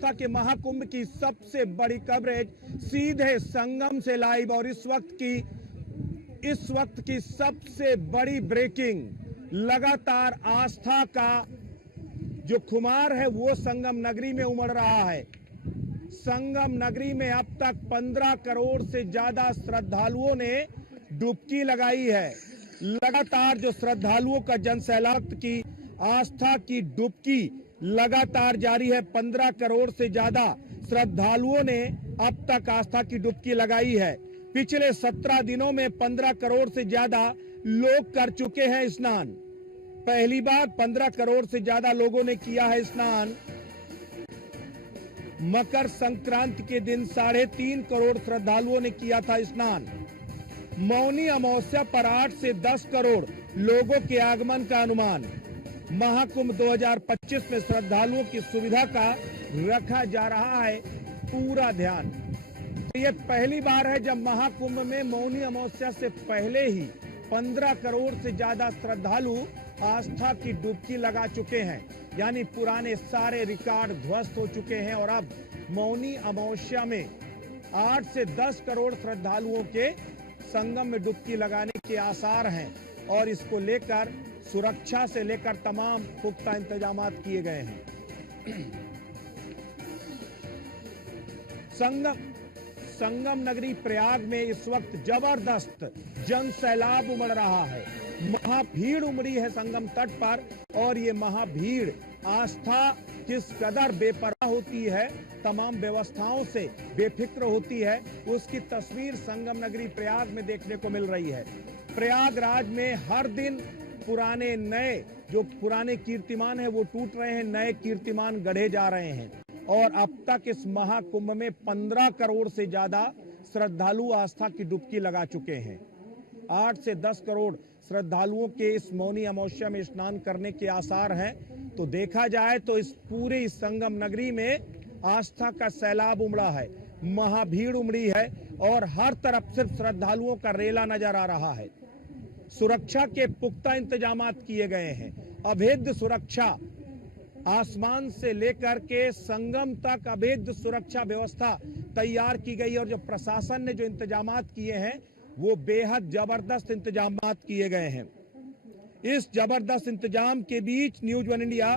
आस्था के महाकुंभ की सबसे बड़ी कवरेज सीधे संगम से लाइव। और इस वक्त की सबसे बड़ी ब्रेकिंग, लगातार आस्था का जो खुमार है वो संगम नगरी में उमड़ रहा है। संगम नगरी में अब तक 15 करोड़ से ज्यादा श्रद्धालुओं ने डुबकी लगाई है। लगातार जो श्रद्धालुओं का जनसैलाब की आस्था की डुबकी लगातार जारी है। 15 करोड़ से ज्यादा श्रद्धालुओं ने अब तक आस्था की डुबकी लगाई है। पिछले 17 दिनों में 15 करोड़ से ज्यादा लोग कर चुके हैं स्नान। पहली बार 15 करोड़ से ज्यादा लोगों ने किया है स्नान। मकर संक्रांति के दिन 3.5 करोड़ श्रद्धालुओं ने किया था स्नान। मौनी अमावस्या पर 8 से 10 करोड़ लोगों के आगमन का अनुमान। महाकुंभ 2025 में श्रद्धालुओं की सुविधा का रखा जा रहा है पूरा ध्यान। तो ये पहली बार है जब महाकुंभ में मौनी अमावस्या से पहले ही 15 करोड़ से ज्यादा श्रद्धालु आस्था की डुबकी लगा चुके हैं। यानी पुराने सारे रिकॉर्ड ध्वस्त हो चुके हैं और अब मौनी अमावस्या में 8 से 10 करोड़ श्रद्धालुओं के संगम में डुबकी लगाने के आसार हैं। और इसको लेकर सुरक्षा से लेकर तमाम पुख्ता इंतजाम किए गए हैं। संगम नगरी प्रयाग में इस वक्त जबरदस्त जन सैलाब उमड़ रहा है। महाभीड़ उमड़ी है संगम तट पर। और ये महाभीड़ आस्था किस कदर बेपरवाह होती है, तमाम व्यवस्थाओं से बेफिक्र होती है, उसकी तस्वीर संगम नगरी प्रयाग में देखने को मिल रही है। प्रयागराज में हर दिन पुराने नए जो पुराने कीर्तिमान है वो टूट रहे हैं, नए कीर्तिमान गढ़े जा रहे हैं। और अब तक इस महाकुंभ में 15 करोड़ से ज्यादा श्रद्धालु आस्था की डुबकी लगा चुके हैं। 8 से 10 करोड़ श्रद्धालुओं के इस मौनी अमावस्या में स्नान करने के आसार हैं। तो देखा जाए तो इस पूरे संगम नगरी में आस्था का सैलाब उमड़ा है, महाभीड़ उमड़ी है और हर तरफ सिर्फ श्रद्धालुओं का रेला नजर आ रहा है। सुरक्षा के पुख्ता इंतजाम किए गए हैं। अभेद्य सुरक्षा, आसमान से लेकर के संगम तक अभेद्य सुरक्षा व्यवस्था तैयार की गई। और जो प्रशासन ने जो इंतजाम किए हैं वो बेहद जबरदस्त इंतजाम किए गए हैं। इस जबरदस्त इंतजाम के बीच न्यूज वन इंडिया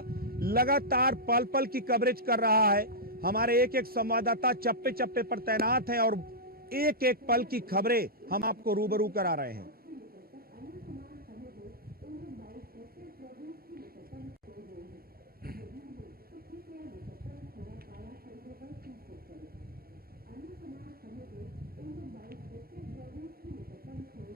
लगातार पल पल की कवरेज कर रहा है। हमारे एक एक संवाददाता चप्पे चप्पे पर तैनात हैं और एक एक पल की खबरें हम आपको रूबरू करा रहे हैं।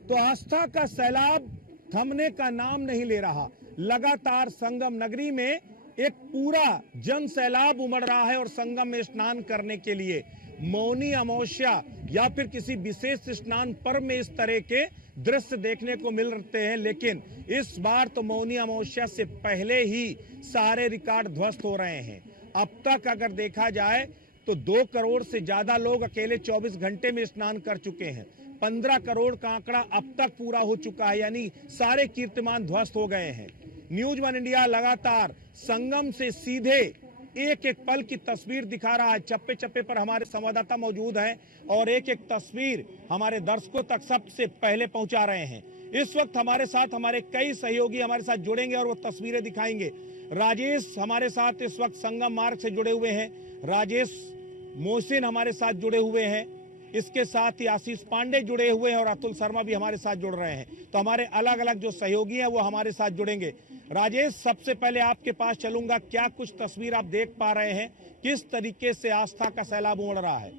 तो आस्था का सैलाब थमने का नाम नहीं ले रहा। लगातार संगम नगरी में एक पूरा जन सैलाब उमड़ रहा है। और संगम में स्नान करने के लिए मौनी अमावस्या या फिर किसी विशेष स्नान पर्व में इस तरह के दृश्य देखने को मिल रहे हैं। लेकिन इस बार तो मौनी अमावस्या से पहले ही सारे रिकॉर्ड ध्वस्त हो रहे हैं। अब तक अगर देखा जाए तो 2 करोड़ से ज्यादा लोग अकेले 24 घंटे में स्नान कर चुके हैं। 15 करोड़ का आंकड़ा अब तक पूरा हो चुका है, यानी सारे कीर्तिमान ध्वस्त हो गए हैं। न्यूज वन इंडिया लगातार संगम से सीधे एक एक पल की तस्वीर दिखा रहा है। चप्पे चप्पे पर हमारे संवाददाता मौजूद हैं और एक एक तस्वीर हमारे दर्शकों तक सबसे पहले पहुंचा रहे हैं। इस वक्त हमारे साथ हमारे कई सहयोगी हमारे साथ जुड़ेंगे और वो तस्वीरें दिखाएंगे। राजेश हमारे साथ इस वक्त संगम मार्ग से जुड़े हुए हैं। राजेश मोहसिन हमारे साथ जुड़े हुए हैं। इसके साथ ही आशीष पांडे जुड़े हुए हैं और अतुल शर्मा भी हमारे साथ जुड़ रहे हैं। तो हमारे अलग अलग जो सहयोगी हैं वो हमारे साथ जुड़ेंगे। राजेश, सबसे पहले आपके पास चलूंगा, क्या कुछ तस्वीर आप देख पा रहे हैं, किस तरीके से आस्था का सैलाब उमड़ रहा है?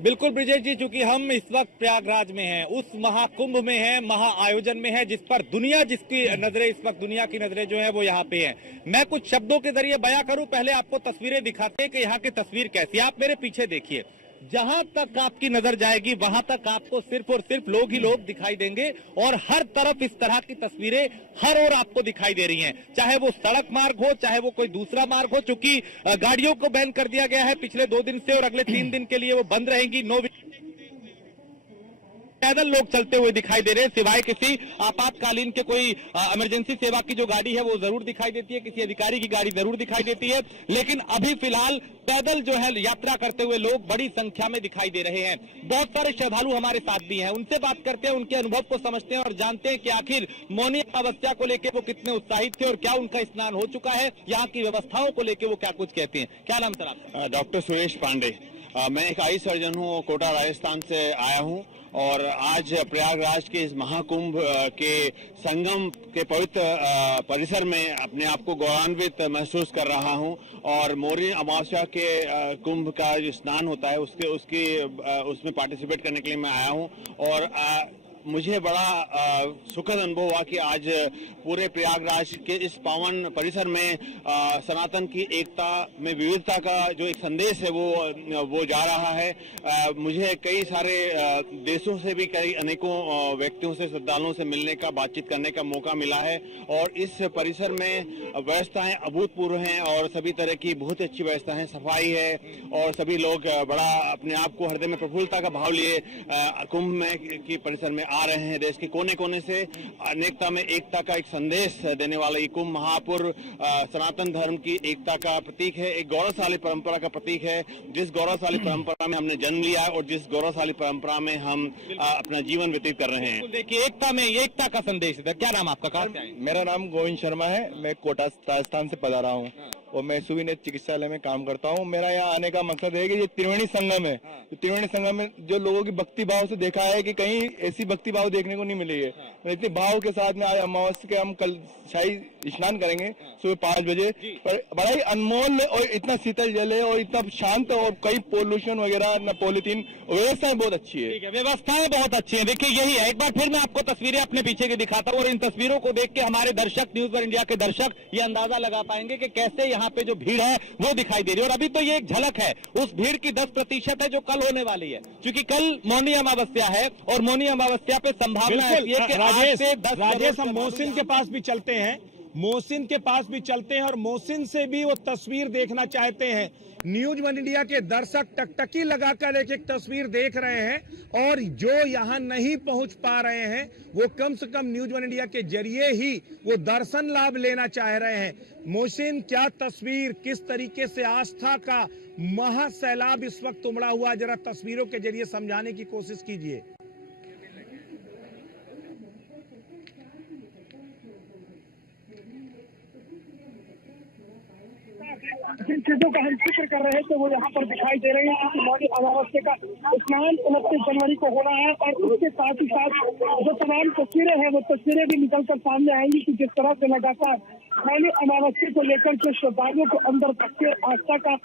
बिल्कुल ब्रिजेश जी, चूंकि हम इस वक्त प्रयागराज में हैं, उस महाकुंभ में हैं, महाआयोजन में है, जिस पर दुनिया जिसकी नजरें इस वक्त दुनिया की नजरें जो है वो यहाँ पे हैं। मैं कुछ शब्दों के जरिए बयां करूं, पहले आपको तस्वीरें दिखाते हैं कि यहाँ की तस्वीर कैसी है। आप मेरे पीछे देखिए, जहां तक आपकी नजर जाएगी वहां तक आपको सिर्फ और सिर्फ लोग ही लोग दिखाई देंगे और हर तरफ इस तरह की तस्वीरें हर ओर आपको दिखाई दे रही हैं। चाहे वो सड़क मार्ग हो, चाहे वो कोई दूसरा मार्ग हो, चूंकि गाड़ियों को बैन कर दिया गया है पिछले 2 दिन से और अगले 3 दिन के लिए वो बंद रहेंगी। पैदल लोग चलते हुए दिखाई दे रहे हैं, सिवाय किसी आपातकालीन के कोई इमरजेंसी सेवा की जो गाड़ी है वो जरूर दिखाई देती है, किसी अधिकारी की गाड़ी जरूर दिखाई देती है, लेकिन अभी फिलहाल पैदल जो है यात्रा करते हुए लोग बड़ी संख्या में दिखाई दे रहे हैं। बहुत सारे श्रद्धालु हमारे साथ भी हैं, उनसे बात करते हैं, उनके अनुभव को समझते हैं और जानते हैं कि आखिर मौनी अमावस्या को लेकर वो कितने उत्साहित थे और क्या उनका स्नान हो चुका है, यहाँ की व्यवस्थाओं को लेकर वो क्या कुछ कहते हैं। क्या नाम सर आपका? डॉक्टर सुरेश पांडे। मैं एक आई सर्जन हूँ, कोटा राजस्थान से आया हूँ और आज प्रयागराज के इस महाकुंभ के संगम के पवित्र परिसर में अपने आप को गौरवान्वित महसूस कर रहा हूँ और मौनी अमावस्या के कुंभ का जो स्नान होता है उसमें पार्टिसिपेट करने के लिए मैं आया हूँ और मुझे बड़ा सुखद अनुभव हुआ कि आज पूरे प्रयागराज के इस पावन परिसर में सनातन की एकता में विविधता का जो एक संदेश है वो जा रहा है। मुझे कई सारे देशों से भी कई अनेकों व्यक्तियों से, श्रद्धालुओं से मिलने का, बातचीत करने का मौका मिला है और इस परिसर में व्यवस्थाएं अभूतपूर्व हैं और सभी तरह की बहुत अच्छी व्यवस्था है, सफाई है और सभी लोग बड़ा अपने आप को हृदय में प्रफुल्लता का भाव लिए कुंभ में की परिसर में आ रहे हैं। देश के कोने कोने से अनेकता में एकता का एक संदेश देने वाला ये कुंभ महापुर सनातन धर्म की एकता का प्रतीक है, एक गौरवशाली परंपरा का प्रतीक है। जिस गौरवशाली परंपरा में हमने जन्म लिया है और जिस गौरवशाली परंपरा में हम अपना जीवन व्यतीत कर रहे हैं। देखिए, एकता में एकता का संदेश है। क्या नाम आपका? कहाँ से आए? मेरा नाम गोविंद शर्मा है, मैं कोटा राजस्थान से पधारा हूँ और मैं सुविनेत चिकित्सालय में काम करता हूँ। मेरा यहाँ आने का मकसद है कि ये त्रिवेणी संगम है, तो त्रिवेणी संगम में जो लोगों की भक्ति भाव से देखा है कि कहीं ऐसी भक्ति भाव देखने को नहीं मिली है। इतने भाव के साथ में आज अमावस्या के हम कल शाही स्नान करेंगे सुबह 5 बजे, पर बड़ा ही अनमोल और इतना शीतल जल है और इतना शांत और कई पोल्यूशन वगैरह न पॉलिथीन, व्यवस्थाएं बहुत अच्छी है। व्यवस्थाएं बहुत अच्छी है। देखिए, यही है। एक बार फिर मैं आपको तस्वीरें अपने पीछे की दिखाता हूँ और इन तस्वीरों को देख के हमारे दर्शक, न्यूज वन इंडिया के दर्शक ये अंदाजा लगा पाएंगे कि कैसे यहाँ पे जो भीड़ है वो दिखाई दे रही है। और अभी तो ये एक झलक है उस भीड़ की 10% है जो कल होने वाली है, क्योंकि कल मौनी अमावस्या है और मौनी अमावस्या पे संभावना है कि राजेश हम मोहसिन के पास भी चलते हैं, मोहसिन के पास भी चलते हैं और मोहसिन से भी वो तस्वीर देखना चाहते हैं। न्यूज वन इंडिया के दर्शक टकटकी लगाकर एक एक तस्वीर देख रहे हैं और जो यहां नहीं पहुंच पा रहे हैं वो कम से कम न्यूज वन इंडिया के जरिए ही वो दर्शन लाभ लेना चाह रहे हैं। मोहसिन, क्या तस्वीर, किस तरीके से आस्था का महासैलाब इस वक्त उमड़ा हुआ, जरा तस्वीरों के जरिए समझाने की कोशिश कीजिए। जिन चीजों का हम जिक्र कर रहे थे वो यहाँ पर दिखाई दे रही है कि मौनी अमावस्या का स्नान 29 जनवरी को होना है और उसके साथ ही साथ जो तमाम तस्वीरें हैं वो तस्वीरें भी निकलकर सामने आएंगी कि जिस तरह से लगातार मौनी अमावस्या को लेकर के श्रद्धालुओं को अंदर तक के आस्था का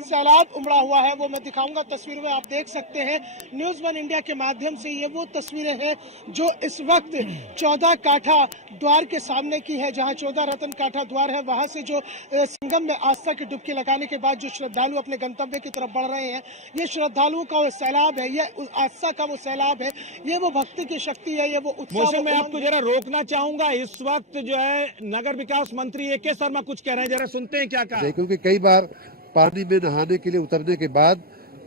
सैलाब उमड़ा हुआ है वो मैं दिखाऊंगा। तस्वीरों में आप देख सकते हैं न्यूज वन इंडिया के माध्यम से ये वो तस्वीरें हैं जो इस वक्त 14 काठा द्वार के सामने की है, जहां 14 रतन काठा द्वार है। वहां से जो संगम में आस्था की डुबकी लगाने के बाद जो श्रद्धालु अपने गंतव्य की तरफ बढ़ रहे हैं, ये श्रद्धालुओं का वो सैलाब है, ये आस्था का वो सैलाब है, ये वो भक्ति की शक्ति है, ये वो उत्साह। मैं आपको जरा रोकना चाहूंगा, इस वक्त जो है नगर विकास मंत्री ए.के. शर्मा कुछ कह रहे हैं, जरा सुनते हैं क्या कहा। क्योंकि कई बार पानी में नहाने के लिए उतरने के बाद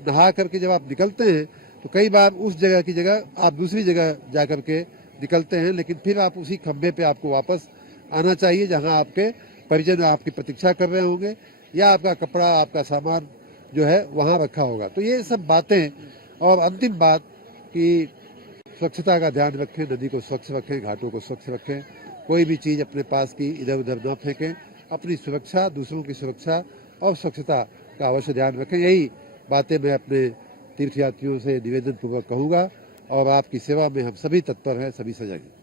नहा करके जब आप निकलते हैं तो कई बार उस जगह की जगह आप दूसरी जगह जा करके निकलते हैं, लेकिन फिर आप उसी खंभे पे आपको वापस आना चाहिए जहां आपके परिजन आपकी प्रतीक्षा कर रहे होंगे या आपका कपड़ा, आपका सामान जो है वहां रखा होगा। तो ये सब बातें, और अंतिम बात कि स्वच्छता का ध्यान रखें, नदी को स्वच्छ रखें, घाटों को स्वच्छ रखें, कोई भी चीज़ अपने पास की इधर उधर न फेंकें, अपनी सुरक्षा, दूसरों की सुरक्षा और स्वच्छता का अवश्य ध्यान रखें। यही बातें मैं अपने तीर्थयात्रियों से निवेदन पूर्वक कहूँगा और आपकी सेवा में हम सभी तत्पर हैं, सभी सजग हैं।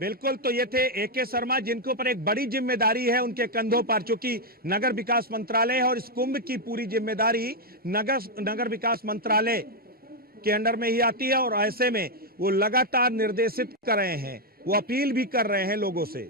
बिल्कुल, तो ये थे ए.के. शर्मा, जिनके ऊपर एक बड़ी जिम्मेदारी है उनके कंधों पर, चूंकि नगर विकास मंत्रालय है और इस कुंभ की पूरी जिम्मेदारी नगर विकास मंत्रालय के अंडर में ही आती है और ऐसे में वो लगातार निर्देशित कर रहे हैं, वो अपील भी कर रहे हैं लोगों से।